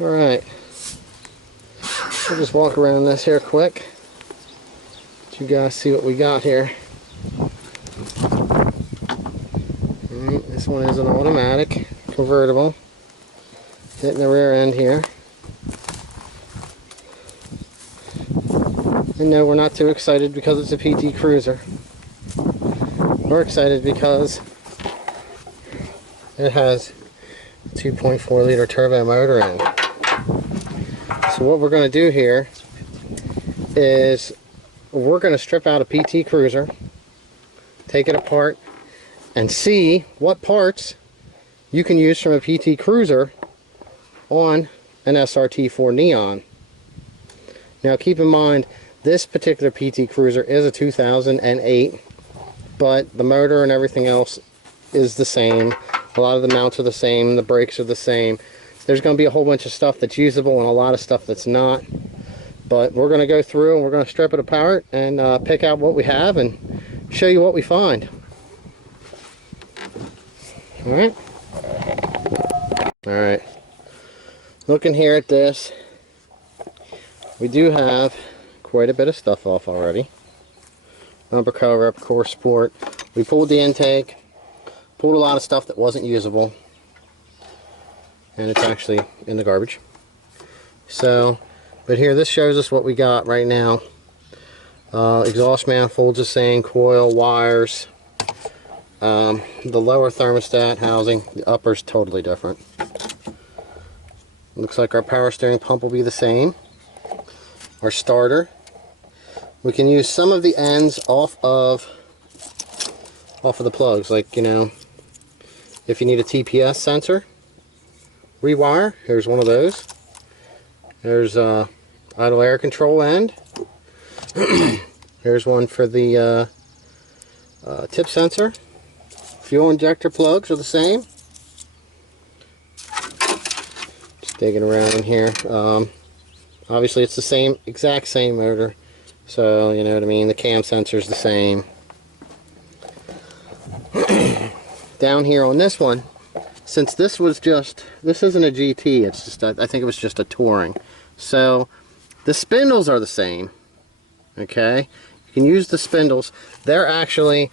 Alright, we'll just walk around this here quick. Let you guys see what we got here. Alright, this one is an automatic convertible. Hitting the rear end here. And no, we're not too excited because it's a PT Cruiser. We're excited because it has a 2.4 liter turbo motor in it. So what we're going to do here is we're going to strip out a PT Cruiser, take it apart, and see what parts you can use from a PT Cruiser on an SRT-4 Neon. Now keep in mind, this particular PT Cruiser is a 2008, but the motor and everything else is the same. A lot of the mounts are the same, the brakes are the same. There's going to be a whole bunch of stuff that's usable and a lot of stuff that's not. But we're going to go through and we're going to strip it apart and pick out what we have and show you what we find. Alright? Alright. Looking here at this, we do have quite a bit of stuff off already. Bumper cover, core support. We pulled the intake, pulled a lot of stuff that wasn't usable, and it's actually in the garbage. So, but here, this shows us what we got right now. Exhaust manifolds the same, coil, wires. The lower thermostat housing, the upper's totally different. Looks like our power steering pump will be the same. Our starter. We can use some of the ends off of the plugs, like, you know, if you need a TPS sensor rewire, here's one of those. There's idle air control end. Here's one for the tip sensor. Fuel injector plugs are the same. Just digging around in here. Obviously it's the same, exact same motor, so you know what I mean. The cam sensor's the same. Down here on this one, since this isn't a GT, it's just, I think it was just a touring. So the spindles are the same. Okay, you can use the spindles. They actually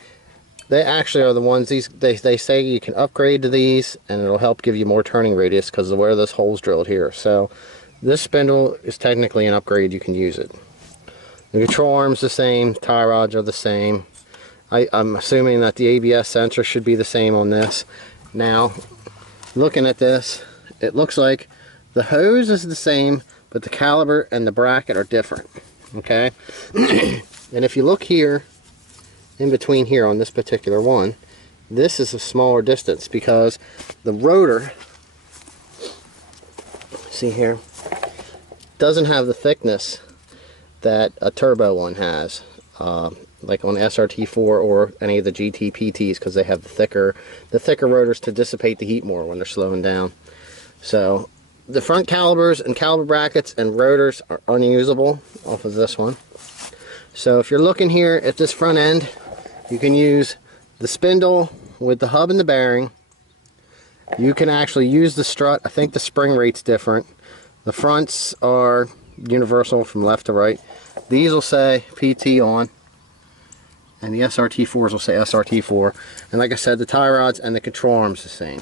are the ones, they say you can upgrade to these and it'll help give you more turning radius because of where this hole's drilled here. So this spindle is technically an upgrade, you can use it. The control arm's the same, tie rods are the same. I'm assuming that the ABS sensor should be the same on this. Now, looking at this, it looks like the hose is the same, but the caliper and the bracket are different. Okay? And if you look here, in between here on this particular one, this is a smaller distance because the rotor, see here, doesn't have the thickness that a turbo one has, like on SRT-4 or any of the GT PTs, because they have the thicker rotors to dissipate the heat more when they're slowing down. So the front calipers and caliper brackets and rotors are unusable off of this one. So if you're looking here at this front end, you can use the spindle with the hub and the bearing. You can actually use the strut. I think the spring rate's different. The fronts are universal from left to right. These will say PT on, and the SRT-4s will say SRT-4. And like I said, the tie rods and the control arm's the same.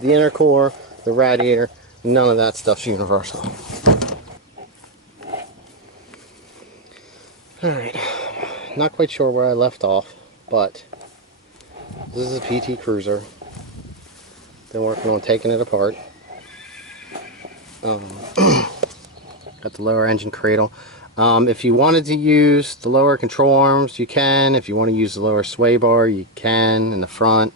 The inner core, the radiator, none of that stuff's universal. Alright, not quite sure where I left off, but this is a PT Cruiser. Been working on taking it apart. Got the lower engine cradle. If you wanted to use the lower control arms, you can. If you want to use the lower sway bar, you can in the front.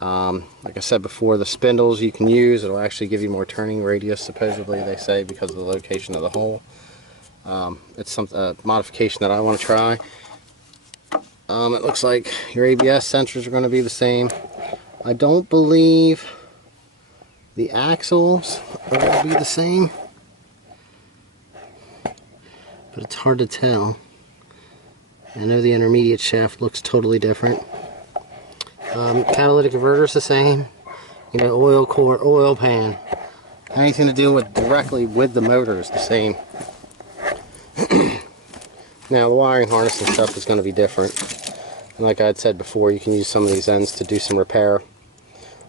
Like I said before, the spindles you can use. It'll actually give you more turning radius, supposedly they say, because of the location of the hole. It's some modification that I want to try. It looks like your ABS sensors are going to be the same. I don't believe the axles are going to be the same, but it's hard to tell. I know the intermediate shaft looks totally different. Catalytic converter's the same. You know, oil core, oil pan. Anything to do with directly with the motor is the same. Now the wiring harness and stuff is going to be different. And like I had said before, you can use some of these ends to do some repair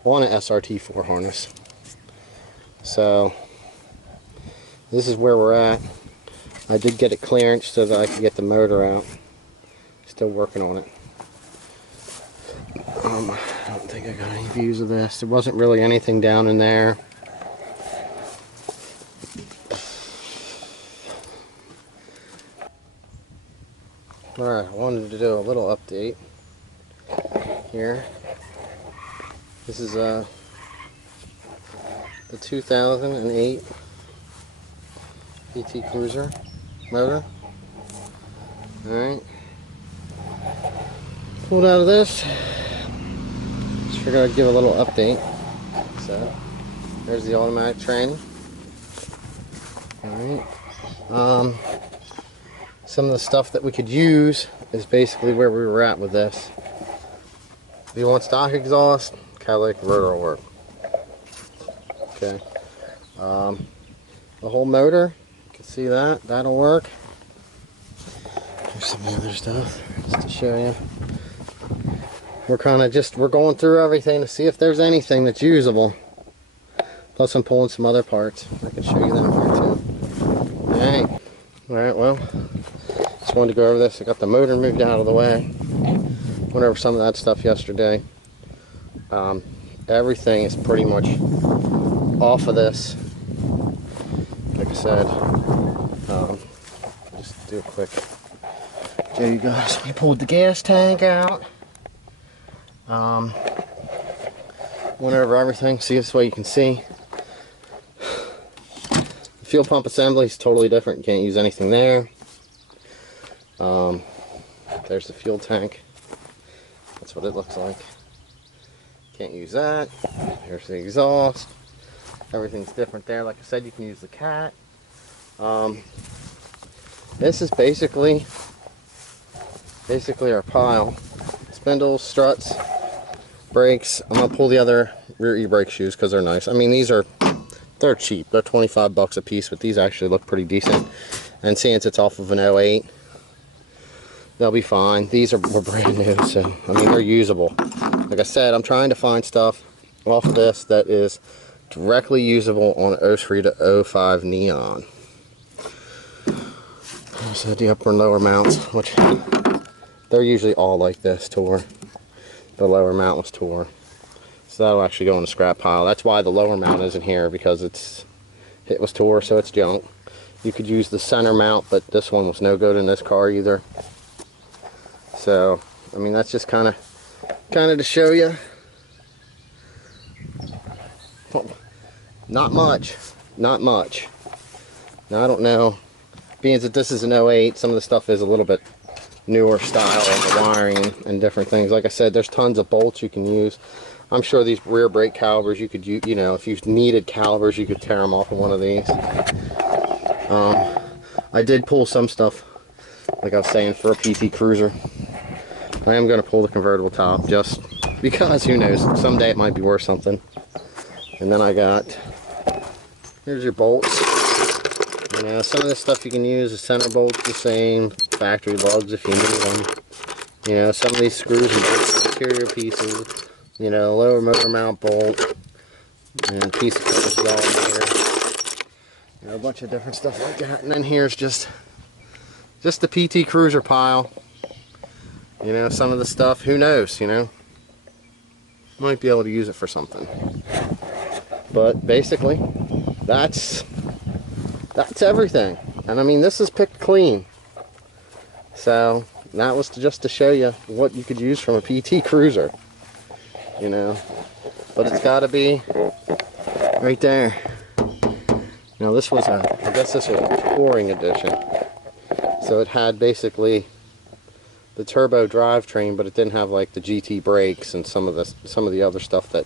on an SRT-4 harness. So this is where we're at. I did get it clearance so that I could get the motor out. Still working on it. I don't think I got any views of this. There wasn't really anything down in there. Alright, I wanted to do a little update here. This is the 2008 PT Cruiser motor. Alright. Pulled out of this. Just figured I'd give a little update. So, there's the automatic train. Alright. Some of the stuff that we could use is basically where we were at with this. If you want stock exhaust, catalytic converter will work. Okay. The whole motor, you can see that, that'll work. Here's some of the other stuff, just to show you. We're going through everything to see if there's anything that's usable. Plus I'm pulling some other parts. I can show you them here too. Alright. Alright, well, just wanted to go over this. I got the motor moved out of the way. Went over some of that stuff yesterday. Everything is pretty much off of this. Like I said, just do a quick show you guys. We pulled the gas tank out. Went over everything. See, this way you can see. The fuel pump assembly is totally different. You can't use anything there. There's the fuel tank. That's what it looks like. Can't use that. Here's the exhaust. Everything's different there. Like I said, you can use the cat. This is basically our pile. Spindles, struts, brakes. I'm gonna pull the other rear e-brake shoes because they're nice. I mean, they're cheap. They're 25 bucks a piece, but these actually look pretty decent. And since it's off of an 08, they'll be fine. These were brand new, so I mean, they're usable. Like I said, I'm trying to find stuff off of this that is directly usable on 03 to 05 Neon. So the upper and lower mounts, which they're usually all like this, tore. The lower mount was tore. So that'll actually go in the scrap pile. That's why the lower mount isn't here, because it was tore, so it's junk. You could use the center mount, but this one was no good in this car either. So, I mean, that's just kind of to show you. Not much. Not much. Now, I don't know. Being that this is an 08, some of the stuff is a little bit newer style of the wiring and different things. Like I said, there's tons of bolts you can use. I'm sure these rear brake calipers, you could use, you know, if you needed calipers, you could tear them off of one of these. I did pull some stuff, like I was saying, for a PT Cruiser. I am going to pull the convertible top just because, who knows, someday it might be worth something. And then I got, here's your bolts. You know, some of this stuff you can use, the center bolts the same, factory lugs if you need them. You know, some of these screws and bolts, interior pieces, you know, lower motor mount bolt, and a piece of covers all here. You know, a bunch of different stuff like that. And then here's just the PT Cruiser pile. You know, some of the stuff, who knows, you know. Might be able to use it for something. But basically, that's everything. And I mean, this is picked clean. So that was just to show you what you could use from a PT Cruiser. You know, but it's got to be right there. Now this was I guess this was a touring edition. So it had basically the turbo drivetrain, but it didn't have like the GT brakes and some of the other stuff that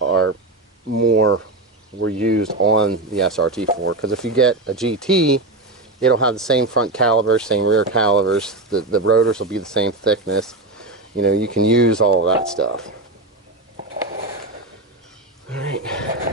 were used on the SRT-4. Because if you get a GT, it'll have the same front calipers, same rear calipers. The rotors will be the same thickness. You know, you can use all of that stuff. All right.